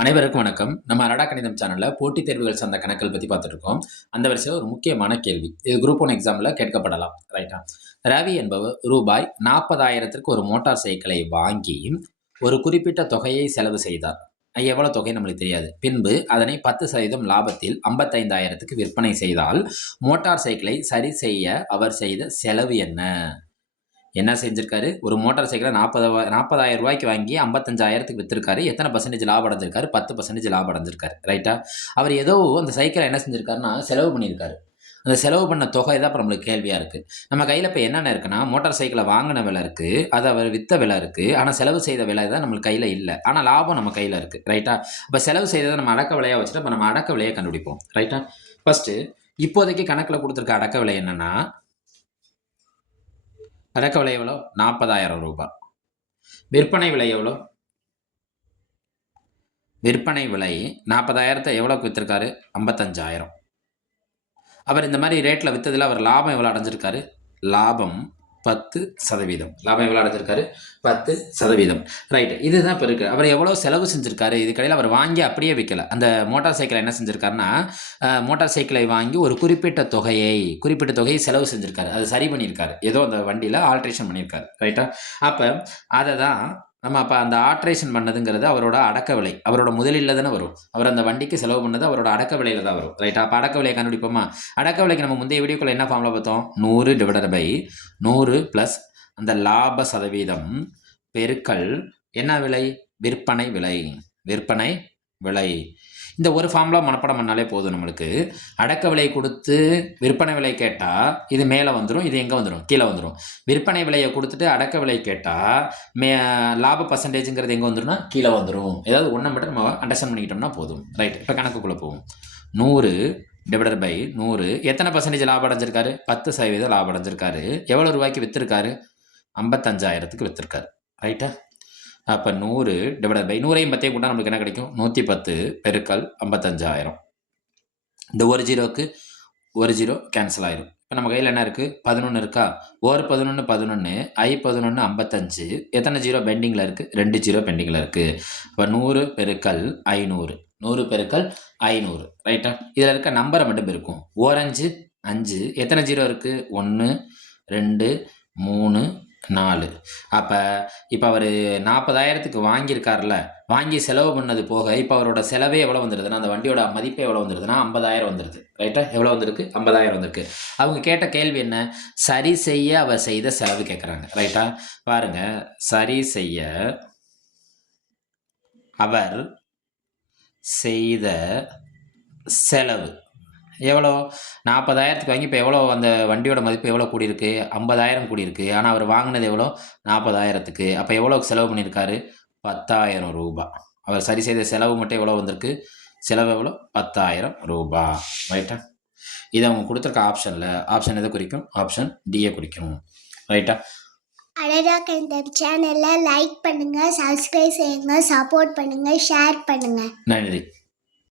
அனைவருக்கும் வணக்கம். நம்ம அரடா கணிதம் சேனல்ல போட்டித் தேர்வுகள் சார்ந்த கணக்குகள் பத்தி பார்த்துட்டு இருக்கோம். அந்த வரிசையில ஒரு முக்கியமான கேள்வி. இது குரூப் 1 எக்ஸாம்ல கேட்கப்படலாம். ரைட்டா? ரவி என்பவர் ரூபாய் 40,000க்கு ஒரு மோட்டார் சைக்கிளை வாங்கி ஒரு குறிப்பிட்ட தொகையை செலவு செய்தார். எவ்வளவு தொகை நம்மளுக்கு தெரியாது. பின்பு அதனை 10% லாபத்தில் 55,000க்கு விற்பனை செய்தால், மோட்டார் சைக்கிளை சரி செய்ய அவர் செய்த செலவு என்ன? என்ன செஞ்சிருக்காரு? ஒரு மோட்டார் சைக்கிள 40,000 ரூபாய்க்கு வாங்கி 55,000க்கு வித்திருக்காரு. எத்தனை பர்சன்டேஜ் லாபம் அடைஞ்சிருக்காரு? 10% லாபம் அடைஞ்சிருக்காரு. ரைட்டா? அவர் ஏதோ அந்த சைக்கிள என்ன செஞ்சிருக்காருன்னா, செலவு பண்ணியிருக்காரு. அந்த செலவு பண்ண தொகை தான் இப்ப நம்மளுக்கு கேள்வியா இருக்கு. நம்ம கையில இப்ப என்னென்ன இருக்குன்னா, மோட்டார் சைக்கிள வாங்குன விலை இருக்கு. அத அவர் வித்த விலை இருக்கு. ஆனா செலவு செய்த விலை தான் நம்மளுக்கு கையில இல்ல. ஆனா லாபம் நம்ம கையில இருக்கு. ரைட்டா? அப்ப செலவு செய்தத நம்ம அடக்க விலையா வச்சுட்டு, அப்ப நம்ம அடக்க விலைய கண்டுபிடிப்போம். ரைட்டா? ஃபர்ஸ்ட்டு இப்போதைக்கு கணக்குல குடுத்திருக்க அடக்க விலை என்னன்னா, அடக்க விலை எவ்வளோ? 40,000 ரூபாய். விற்பனை விலை எவ்வளோ? விற்பனை விலை 40,000 எவ்வளோக்கு வித்திருக்காரு? 55,000. அவர் இந்த மாதிரி ரேட்ல வித்ததுல அவர் லாபம் எவ்வளோ அடைஞ்சிருக்காரு? லாபம் 10%. லாபம் எவ்வளோ அடைஞ்சிருக்காரு? 10%. ரைட். இதுதான் இப்போ இருக்கு. அவர் எவ்வளோ செலவு செஞ்சிருக்காரு? இதுக்கடையில் அவர் வாங்கி அப்படியே விற்கல. அந்த மோட்டார் சைக்கிளை என்ன செஞ்சிருக்காருன்னா, மோட்டார் சைக்கிளை வாங்கி ஒரு குறிப்பிட்ட தொகையை செலவு செஞ்சிருக்காரு. அது சரி பண்ணியிருக்காரு. ஏதோ அந்த வண்டியில் ஆல்ட்ரேஷன் பண்ணியிருக்காரு. ரைட்டா? அப்போ அதை தான் நம்ம அப்போ அந்த ஆல்ட்ரேஷன் பண்ணதுங்கிறது அவரோட அடக்க விலை. அவரோட முதலீடுல தானே வரும். அவர் அந்த வண்டிக்கு செலவு பண்ணது அவரோட அடக்க விலையில தான் வரும். ரைட்டா? அப்போ அடக்க விலையை கண்டுபிடிப்போமா? அடக்க விலைக்கு நம்ம முந்தைய வீடியோக்குள்ள என்ன ஃபார்முலா பார்த்தோம்? 100/100 ப்ளஸ் அந்த லாப சதவீதம் பெருக்கல் என்ன விலை? விற்பனை விலை. விற்பனை விலை. இந்த ஒரு ஃபார்முலா மனப்பாடம் பண்ணாலே போதும் நம்மளுக்கு. அடக்க விலை கொடுத்து விற்பனை விலை கேட்டால் இது மேலே வந்துடும். இது எங்கே வந்துடும்? கீழே வந்துடும். விற்பனை விலையை கொடுத்துட்டு அடக்க விலை கேட்டால் லாப பர்சன்டேஜுங்கிறது எங்கே வந்துடும்னா கீழே வந்துடும். ஏதாவது ஒன்றை மட்டும் நம்ம அண்டர்ஸ்டாண்ட் பண்ணிக்கிட்டோம்னா போதும். ரைட். இப்போ கணக்குக்குள்ளே போவோம். 100/100 எத்தனை பர்சன்டேஜ் லாபம் அடைஞ்சிருக்காரு? 10% லாபம் அடைஞ்சிருக்காரு. எவ்வளோ ரூபாய்க்கு வித்திருக்காரு? 55,000க்கு வித்திருக்காரு. ரைட்டா? அப்போ 100/100 10 கூட்டா நம்மளுக்கு என்ன கிடைக்கும்? 110 பெருக்கல் 55,000. இந்த ஒரு ஜீரோக்கு ஒரு ஜீரோ கேன்சல் ஆயிரும். இப்போ நம்ம கையில் என்ன இருக்குது? 11 இருக்கா? ஓர் 11 11, ஐ 11 55. எத்தனை ஜீரோ பெண்டிங்கில் இருக்குது? 2 ஜீரோ பெண்டிங்கில் இருக்குது. இப்போ 100 பெருக்கல் 500. 100 பெருக்கல் 500. ரைட்டா? இதில் இருக்க நம்பரை மட்டும் இருக்கும். ஓர் 5 5. எத்தனை ஜீரோ இருக்குது? 1 2 3 4. அப்போ இப்போ அவர் 40,000க்கு வாங்கியிருக்காருல, வாங்கி செலவு பண்ணது போக இப்போ அவரோட செலவே எவ்வளோ வந்துடுதுன்னா, அந்த வண்டியோட மதிப்பே எவ்வளோ வந்துடுதுன்னா 50,000 வந்துடுது. ரைட்டா? எவ்வளோ வந்திருக்கு? 50,000 வந்திருக்கு. அவங்க கேட்ட கேள்வி என்ன? சரி செய்ய அவர் செய்த செலவு கேட்குறாங்க. ரைட்டா? பாருங்க, சரி செய்ய அவர் செய்த செலவு எவ்வளோ? 40,000க்கு வாங்கி இப்போ எவ்வளோ அந்த வண்டியோட மதிப்பு எவ்வளோ கூடியிருக்கு? 50,000 கூடியிருக்கு. ஆனால் அவர் வாங்கினது எவ்வளோ? 40,000க்கு. அப்போ எவ்வளோக்கு செலவு பண்ணியிருக்காரு? 10,000 ரூபாய். அவர் சரி செய்த செலவு மட்டும் எவ்வளோ வந்திருக்கு? செலவு எவ்வளோ? 10,000 ரூபாய். ரைட்டா? இது அவங்க கொடுத்துருக்க ஆப்ஷன் எதை குறிக்கும்? ஆப்ஷன் டியை குறிக்கும். ரைட்டா? அரடா கணிதம் சேனலை லைக் பண்ணுங்க, சப்ஸ்கிரைப் செய்யுங்க, சப்போர்ட் பண்ணுங்க, ஷேர் பண்ணுங்க. நன்றி.